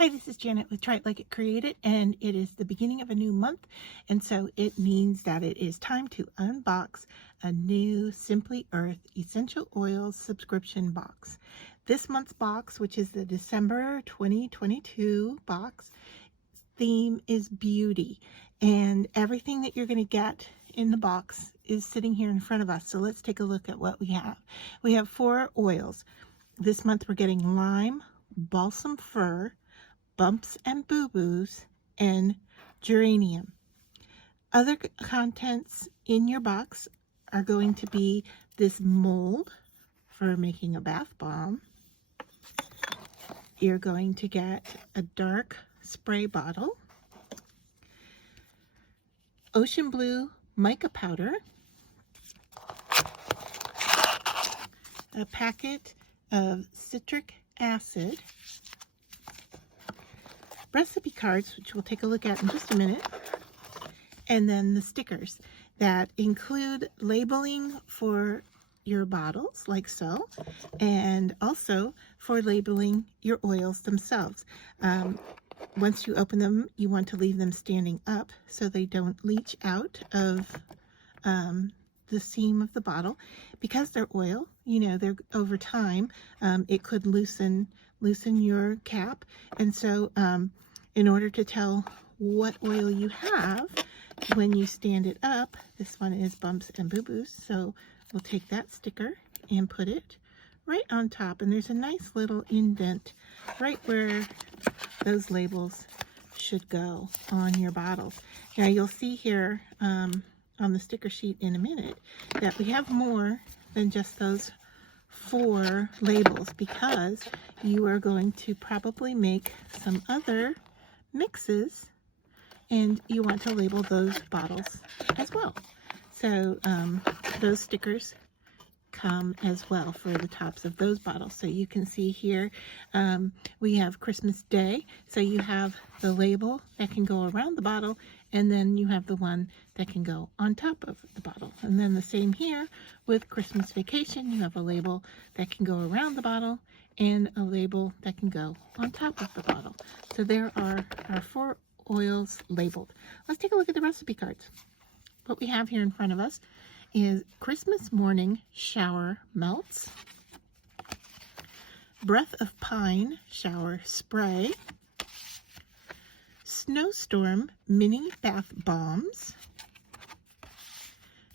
Hi, this is Janet with Try It Like It Created, and it is the beginning of a new month, and so it means that it is time to unbox a new Simply Earth Essential Oils subscription box. This month's box, which is the December 2022 box, theme is beauty, and everything that you're going to get in the box is sitting here in front of us. So let's take a look at what we have. We have 4 oils. This month we're getting lime, balsam fir, bumps and boo-boos, and geranium. Other contents in your box are going to be this mold for making a bath bomb. You're going to get a dark spray bottle, ocean blue mica powder, a packet of citric acid, recipe cards, which we'll take a look at in just a minute, and then the stickers that include labeling for your bottles, like so, and also for labeling your oils themselves. Once you open them, you want to leave them standing up so they don't leach out of the seam of the bottle. Because they're oil, they're over time, it could loosen your cap, and so in order to tell what oil you have when you stand it up, this one is bumps and boo-boos, so we'll take that sticker and put it right on top, and there's a nice little indent right where those labels should go on your bottles. Now you'll see here on the sticker sheet in a minute that we have more than just those 4 labels, because you are going to probably make some other mixes and you want to label those bottles as well. So those stickers come as well for the tops of those bottles. So you can see here we have Christmas Day, so you have the label that can go around the bottle, and then you have the one that can go on top of the bottle. And then the same here with Christmas Vacation, you have a label that can go around the bottle and a label that can go on top of the bottle. So there are our 4 oils labeled. Let's take a look at the recipe cards. What we have here in front of us is Christmas Morning Shower Melts, Breath of Pine Shower Spray, Snowstorm Mini Bath Bombs,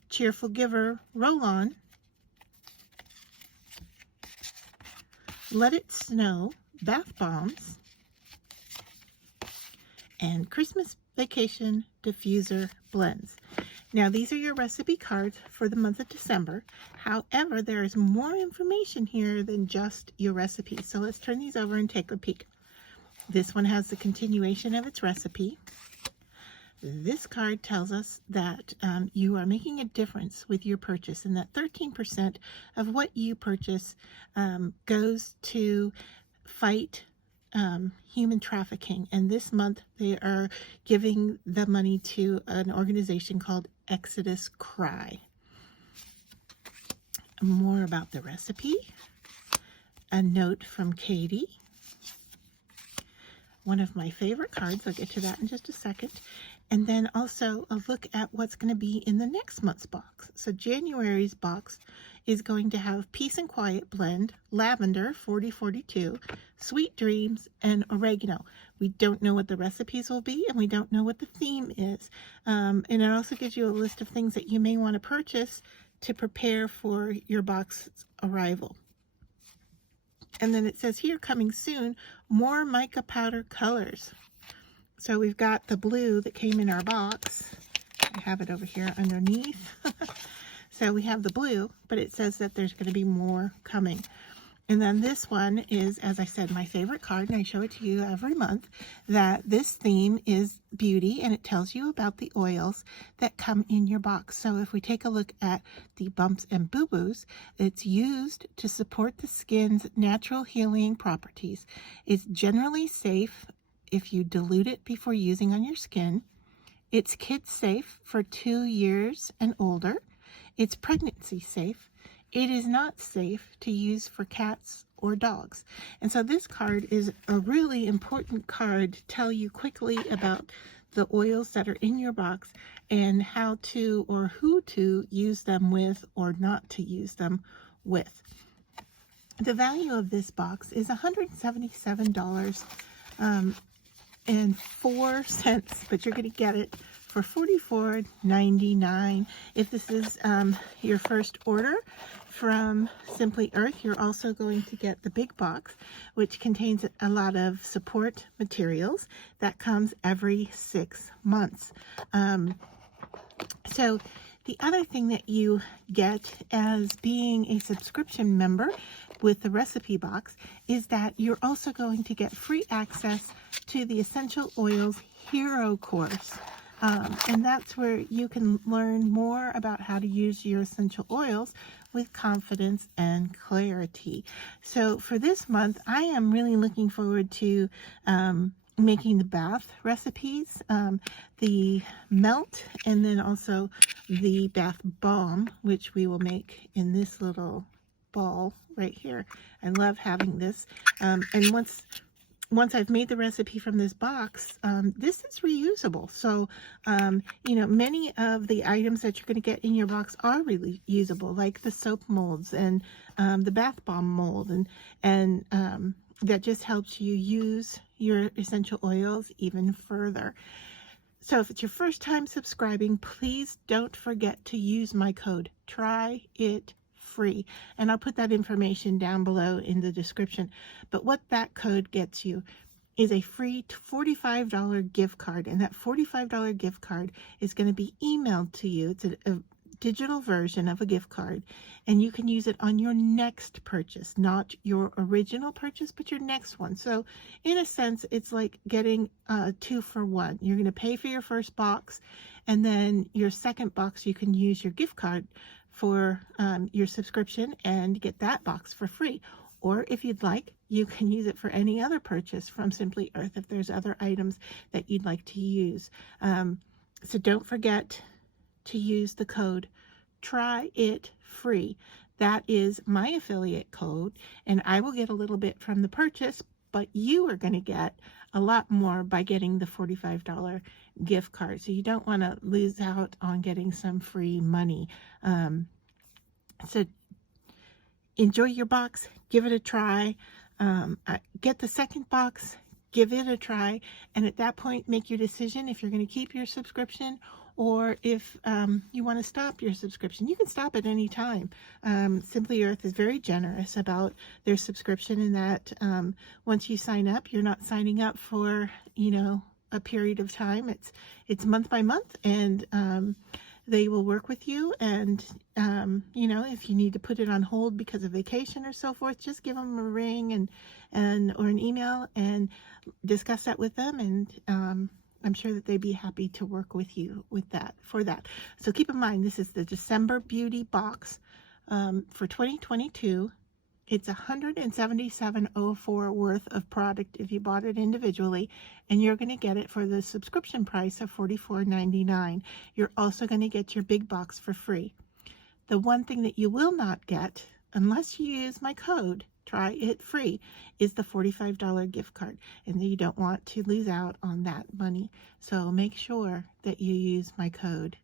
Cheerful Giver Roll-On, Let It Snow Bath Bombs, and Christmas Vacation Diffuser Blends. Now these are your recipe cards for the month of December. However, there is more information here than just your recipe. So let's turn these over and take a peek. This one has the continuation of its recipe. This card tells us that you are making a difference with your purchase, and that 13% of what you purchase goes to fight human trafficking. And this month they are giving the money to an organization called Exodus Cry. More about the recipe, a note from Katie, one of my favorite cards, I'll get to that in just a second, and then also a look at what's going to be in the next month's box. So January's box is going to have Peace and Quiet Blend, Lavender 4042, Sweet Dreams, and Oregano. We don't know what the recipes will be, and we don't know what the theme is. And it also gives you a list of things that you may want to purchase to prepare for your box's arrival. And then it says here, coming soon, more mica powder colors. So we've got the blue that came in our box. I have it over here underneath. So we have the blue, but it says that there's going to be more coming. And then this one is, as I said, my favorite card, and I show it to you every month, that this theme is beauty, and it tells you about the oils that come in your box. So if we take a look at the Bumps and Boo-Boos, it's used to support the skin's natural healing properties. It's generally safe if you dilute it before using on your skin. It's kid safe for 2 years and older. It's pregnancy safe. it is not safe to use for cats or dogs. And so this card is a really important card to tell you quickly about the oils that are in your box and how to or who to use them with or not to use them with. The value of this box is $177.04, but you're going to get it for $44.99. If this is your first order from Simply Earth, you're also going to get the big box, which contains a lot of support materials that comes every 6 months. So the other thing that you get as being a subscription member with the recipe box is that you're also going to get free access to the Essential Oils Hero course. And that's where you can learn more about how to use your essential oils with confidence and clarity. So for this month, I am really looking forward to making the bath recipes, the melt, and then also the bath bomb, which we will make in this little ball right here. I love having this. And once I've made the recipe from this box, this is reusable. So, you know, many of the items that you're going to get in your box are really usable, like the soap molds and the bath bomb mold, and that just helps you use your essential oils even further. So if it's your first time subscribing, please don't forget to use my code TRYITFREE, and I'll put that information down below in the description. But what that code gets you is a free $45 gift card, and that $45 gift card is going to be emailed to you. It's a digital version of a gift card, and you can use it on your next purchase, not your original purchase, but your next one. So in a sense, it's like getting 2 for 1. You're going to pay for your first box, and then your second box you can use your gift card for your subscription and get that box for free. Or if you'd like, you can use it for any other purchase from Simply Earth if there's other items that you'd like to use. So don't forget to use the code TRYITFREE. That is my affiliate code, and I will get a little bit from the purchase, but you are going to get a lot more by getting the $45 gift card. So you don't want to lose out on getting some free money. So enjoy your box, give it a try. Get the second box, give it a try, and at that point make your decision if you're going to keep your subscription or if you want to stop your subscription. You can stop at any time. Simply Earth is very generous about their subscription in that once you sign up, you're not signing up for, you know, a period of time. It's month by month, and they will work with you. And you know, if you need to put it on hold because of vacation or so forth, just give them a ring and or an email and discuss that with them, and I'm sure that they'd be happy to work with you with that, for that. So keep in mind, this is the December Beauty Box for 2022. It's $177.04 worth of product if you bought it individually, and you're going to get it for the subscription price of $44.99. You're also going to get your big box for free. The one thing that you will not get, unless you use my code TRYITFREE, is the $45 gift card, and you don't want to lose out on that money. So make sure that you use my code